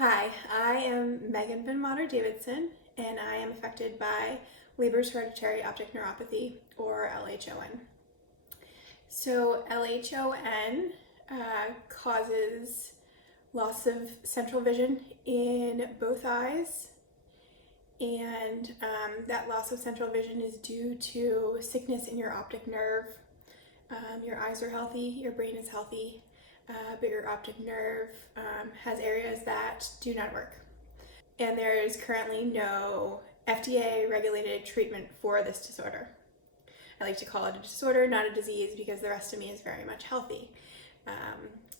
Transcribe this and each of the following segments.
Hi, I am Megan Van Mater Davidson, and I am affected by Leber's hereditary optic neuropathy, or LHON. So, LHON causes loss of central vision in both eyes, and that loss of central vision is due to sickness in your optic nerve. Your eyes are healthy, your brain is healthy, but your optic nerve has areas that do not work. And there is currently no FDA regulated treatment for this disorder. I like to call it a disorder, not a disease, because the rest of me is very much healthy.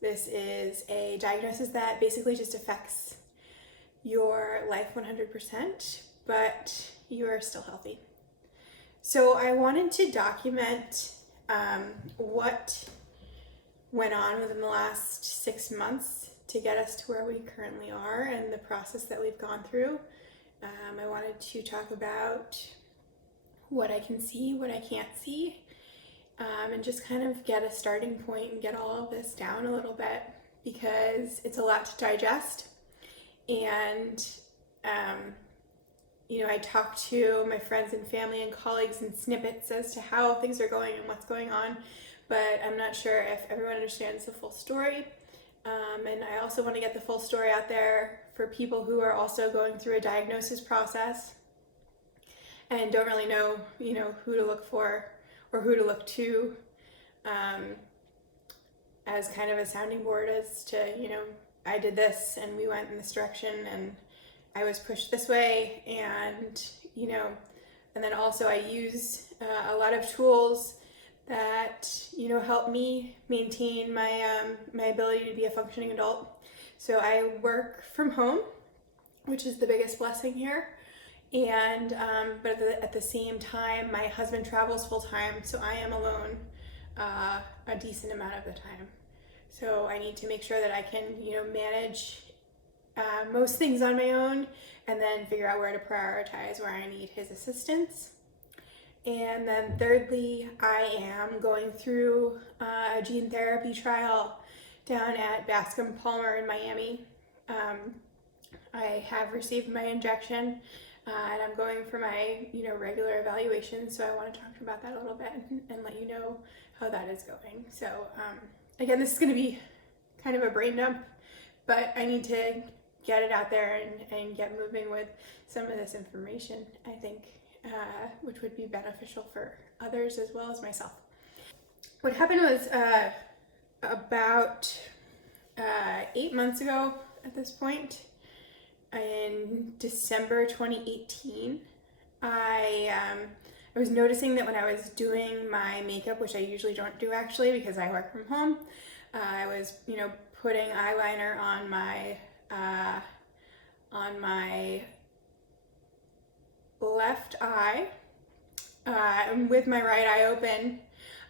This is a diagnosis that basically just affects your life 100%, but you are still healthy. So I wanted to document what went on within the last 6 months to get us to where we currently are and the process that we've gone through. I wanted to talk about what I can see, what I can't see, and just kind of get a starting point and get all of this down a little bit, because it's a lot to digest. And I talk to my friends and family and colleagues in snippets as to how things are going and what's going on, but I'm not sure if everyone understands the full story. And I also want to get the full story out there for people who are also going through a diagnosis process and don't really know, who to look for or who to look to as kind of a sounding board as to, I did this and we went in this direction and I was pushed this way, and and then also I use a lot of tools that help me maintain my ability to be a functioning adult. So I work from home, which is the biggest blessing here, and but at the same time, my husband travels full time, so I am alone a decent amount of the time. So I need to make sure that I can manage most things on my own, and then figure out where to prioritize where I need his assistance. And then thirdly, I am going through a gene therapy trial down at Bascom Palmer in Miami. I have received my injection, and I'm going for my regular evaluation, so I want to talk about that a little bit and let you know how that is going. So again, this is going to be kind of a brain dump, but I need to get it out there and get moving with some of this information, I think, which would be beneficial for others as well as myself. What happened was about 8 months ago at this point, in December 2018, I was noticing that when I was doing my makeup, which I usually don't do actually because I work from home, I was putting eyeliner on my left eye, and with my right eye open,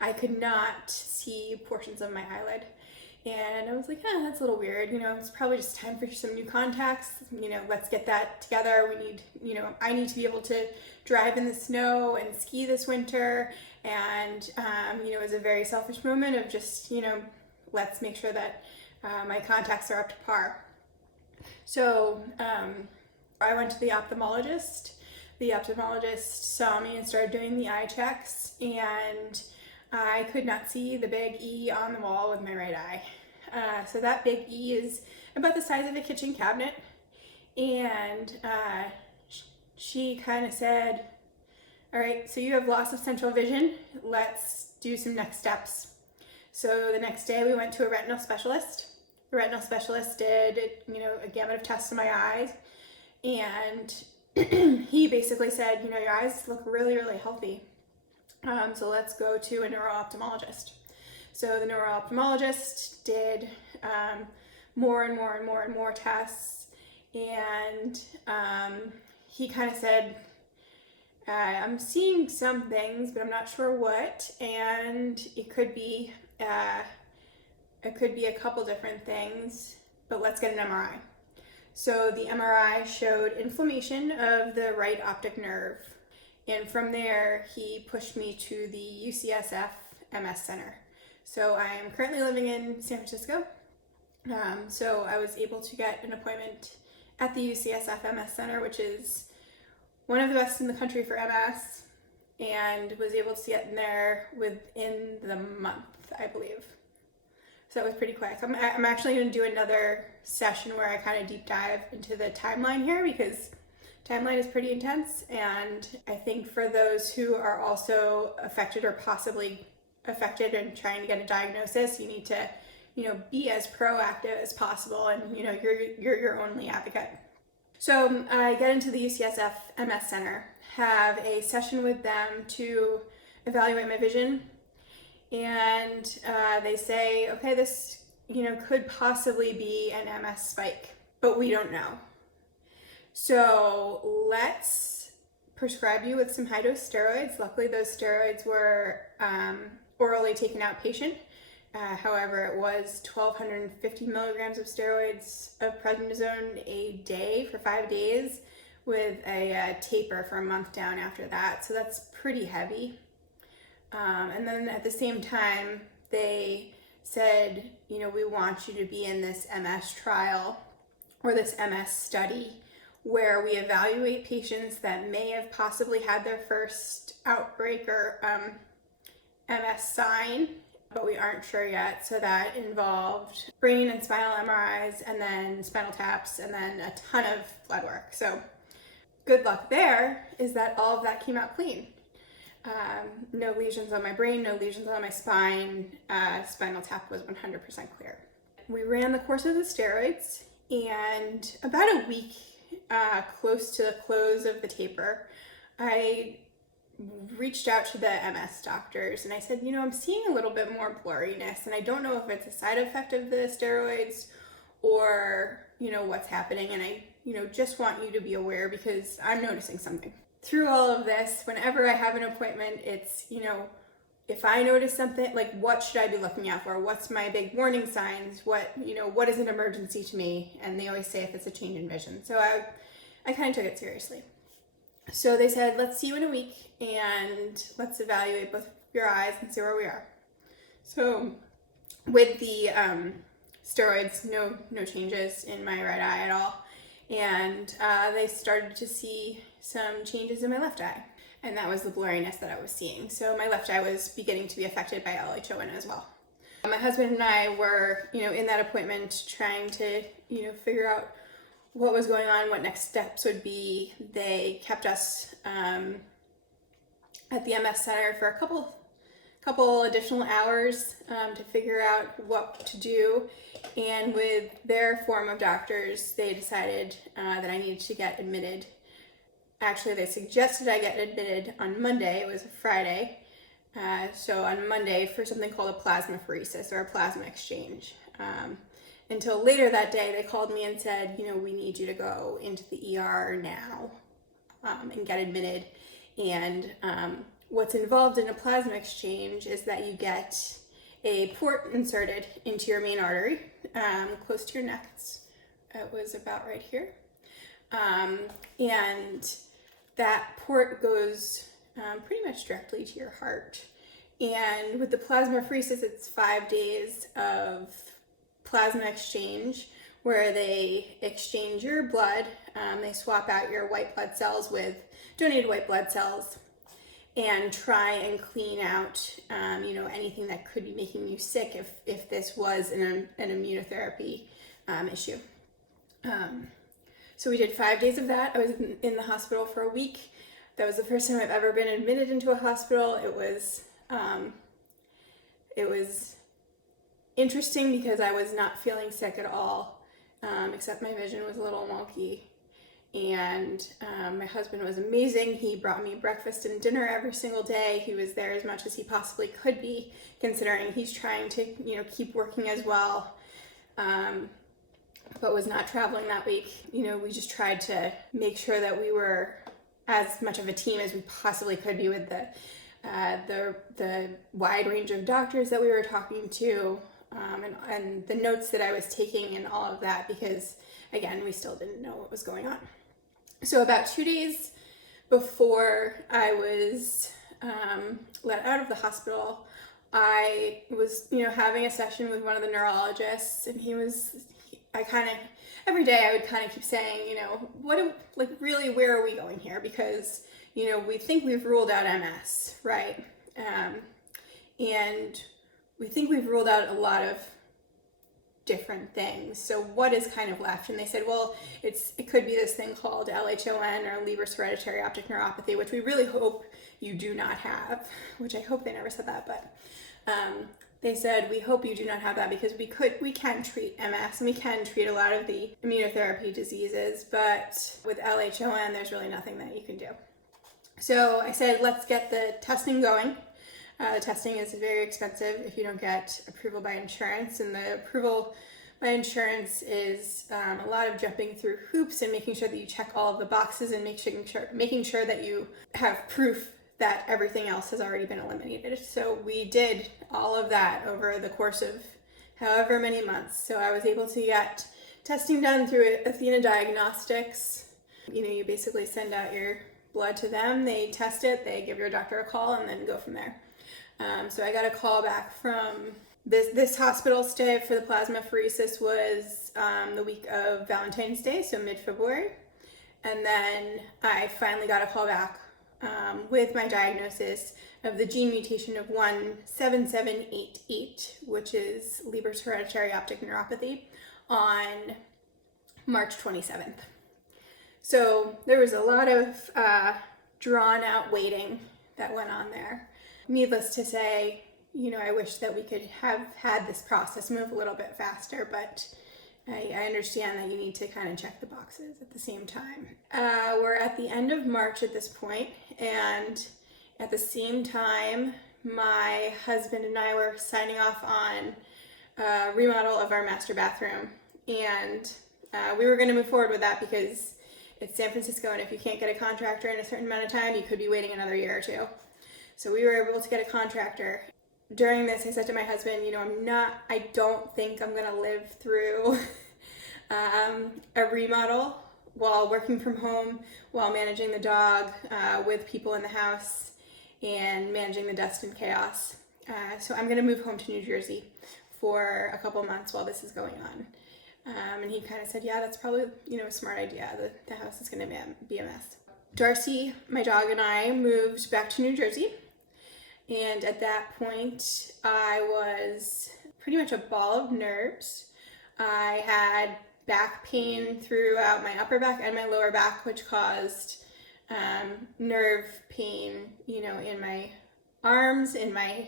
I could not see portions of my eyelid. And I was like, that's a little weird. It's probably just time for some new contacts. Let's get that together. We need, I need to be able to drive in the snow and ski this winter. And, it was a very selfish moment of just, let's make sure that my contacts are up to par. So I went to the ophthalmologist. The ophthalmologist saw me and started doing the eye checks, and I could not see the big E on the wall with my right eye. So that big E is about the size of a kitchen cabinet, and she kind of said, all right, so you have loss of central vision. Let's do some next steps. So the next day we went to a retinal specialist. The retinal specialist did, a gamut of tests in my eyes, and he basically said, your eyes look really, really healthy. So let's go to a neuro-ophthalmologist. So the neuro-ophthalmologist did more and more and more and more tests, and he kind of said, I'm seeing some things, but I'm not sure what, and it could be a couple different things, but let's get an MRI. So the MRI showed inflammation of the right optic nerve. And from there, he pushed me to the UCSF MS Center. So I am currently living in San Francisco, So I was able to get an appointment at the UCSF MS Center, which is one of the best in the country for MS, and was able to get in there within the month, I believe. So that was pretty quick. I'm actually going to do another session where I kind of deep dive into the timeline here, because timeline is pretty intense, and I think for those who are also affected or possibly affected and trying to get a diagnosis, you need to, be as proactive as possible, and you're your only advocate. So I get into the UCSF MS Center, have a session with them to evaluate my vision, and they say, okay, this could possibly be an MS spike, but we don't know. So let's prescribe you with some high-dose steroids. Luckily, those steroids were orally taken outpatient. However, it was 1,250 milligrams of steroids of prednisone a day for 5 days, with a taper for a month down after that. So that's pretty heavy. And then at the same time, they said, we want you to be in this MS trial or this MS study where we evaluate patients that may have possibly had their first outbreak or MS sign, but we aren't sure yet. So that involved brain and spinal MRIs, and then spinal taps, and then a ton of blood work. So good luck there is that all of that came out clean. No lesions on my brain, no lesions on my spine. Spinal tap was 100% clear. We ran the course of the steroids, and about a week close to the close of the taper, I reached out to the MS doctors and I said, I'm seeing a little bit more blurriness, and I don't know if it's a side effect of the steroids or, what's happening. And I, just want you to be aware, because I'm noticing something. Through all of this, whenever I have an appointment, it's, if I notice something, like, what should I be looking out for? What's my big warning signs? What is an emergency to me? And they always say if it's a change in vision. So I kind of took it seriously. So they said, let's see you in a week and let's evaluate both your eyes and see where we are. So with the steroids, no changes in my right eye at all. And they started to see some changes in my left eye. And that was the blurriness that I was seeing. So my left eye was beginning to be affected by LHON as well. My husband and I were, in that appointment trying to, figure out what was going on, what next steps would be. They kept us at the MS Center for a couple additional hours to figure out what to do. And with their form of doctors, they decided that I needed to get admitted. Actually, they suggested I get admitted on Monday. It was a Friday. So on Monday for something called a plasmapheresis or a plasma exchange. Until later that day, they called me and said, we need you to go into the ER now and get admitted. And what's involved in a plasma exchange is that you get a port inserted into your main artery, close to your neck. It was about right here. And that port goes pretty much directly to your heart. And with the plasmapheresis, it's 5 days of plasma exchange where they exchange your blood. They swap out your white blood cells with donated white blood cells and try and clean out, anything that could be making you sick if this was an immunotherapy issue. So we did 5 days of that. I was in the hospital for a week. That was the first time I've ever been admitted into a hospital. It was interesting because I was not feeling sick at all, except my vision was a little wonky. And my husband was amazing. He brought me breakfast and dinner every single day. He was there as much as he possibly could be, considering he's trying to, keep working as well, but was not traveling that week. We just tried to make sure that we were as much of a team as we possibly could be with the wide range of doctors that we were talking to, and the notes that I was taking and all of that, because again, we still didn't know what was going on. So about 2 days before I was let out of the hospital, I was, having a session with one of the neurologists, and every day I would kind of keep saying, really, where are we going here? Because, we think we've ruled out MS, right? And we think we've ruled out a lot of different things. So what is kind of left? And they said, well, it could be this thing called LHON, or Leber's hereditary optic neuropathy, which we really hope you do not have, which I hope they never said that, but they said, we hope you do not have that, because we can treat MS and we can treat a lot of the immunotherapy diseases, but with LHON, there's really nothing that you can do. So I said, let's get the testing going. The testing is very expensive if you don't get approval by insurance, and the approval by insurance is a lot of jumping through hoops and making sure that you check all of the boxes and making sure that you have proof that everything else has already been eliminated. So we did all of that over the course of however many months. So I was able to get testing done through Athena Diagnostics. You basically send out your blood to them, they test it, they give your doctor a call, and then go from there. So I got a call back from this hospital stay for the plasmapheresis was the week of Valentine's Day, so mid-February. And then I finally got a call back with my diagnosis of the gene mutation of 17788, which is Leber's hereditary optic neuropathy, on March 27th. So there was a lot of drawn out waiting that went on there. Needless to say, I wish that we could have had this process move a little bit faster, but I understand that you need to kind of check the boxes at the same time. We're at the end of March at this point, and at the same time, my husband and I were signing off on a remodel of our master bathroom, and we were going to move forward with that because it's San Francisco, and if you can't get a contractor in a certain amount of time, you could be waiting another year or two. So we were able to get a contractor. During this, I said to my husband, I don't think I'm going to live through a remodel while working from home, while managing the dog, with people in the house, and managing the dust and chaos. So I'm going to move home to New Jersey for a couple months while this is going on. And he kind of said, yeah, that's probably, a smart idea. The house is going to be a mess. Darcy, my dog, and I moved back to New Jersey. And at that point, I was pretty much a ball of nerves. I had back pain throughout my upper back and my lower back, which caused nerve pain, in my arms, in my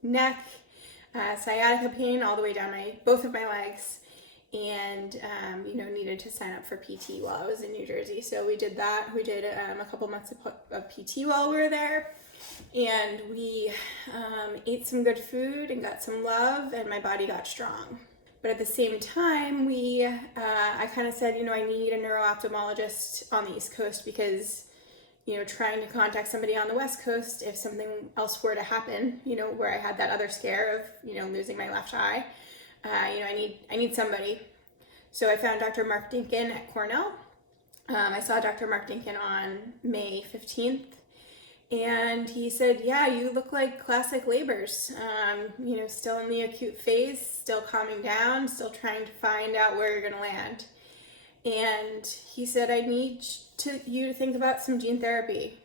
neck, sciatica pain all the way down both of my legs, and needed to sign up for PT while I was in New Jersey. So we did that. We did a couple months of PT while we were there. And we ate some good food and got some love, and my body got strong. But at the same time, I kind of said, I need a neuro-ophthalmologist on the East Coast because, trying to contact somebody on the West Coast, if something else were to happen, where I had that other scare of, losing my left eye, I need somebody. So I found Dr. Mark Dinkin at Cornell. I saw Dr. Mark Dinkin on May 15th. And he said, yeah, you look like classic Leber's, still in the acute phase, still calming down, still trying to find out where you're going to land. And he said, I need you to think about some gene therapy.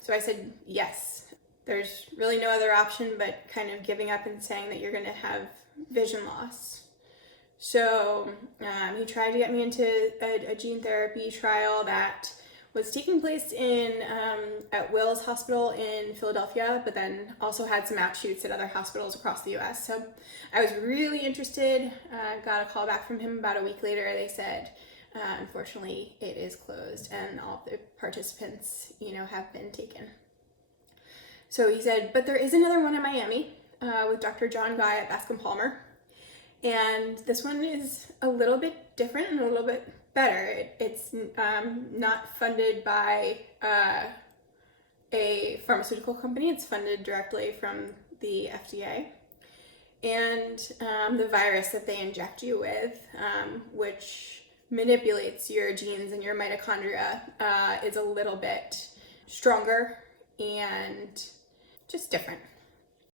So I said, yes. There's really no other option but kind of giving up and saying that you're going to have vision loss. So he tried to get me into a gene therapy trial that was taking place at Wills Hospital in Philadelphia, but then also had some outshoots at other hospitals across the U.S. So I was really interested. Got a call back from him about a week later. They said, unfortunately, it is closed, and all of the participants, have been taken. So he said, but there is another one in Miami with Dr. John Guy at Bascom Palmer, and this one is a little bit different and a little bit better. It's not funded by a pharmaceutical company. It's funded directly from the FDA. And the virus that they inject you with, which manipulates your genes and your mitochondria, is a little bit stronger and just different.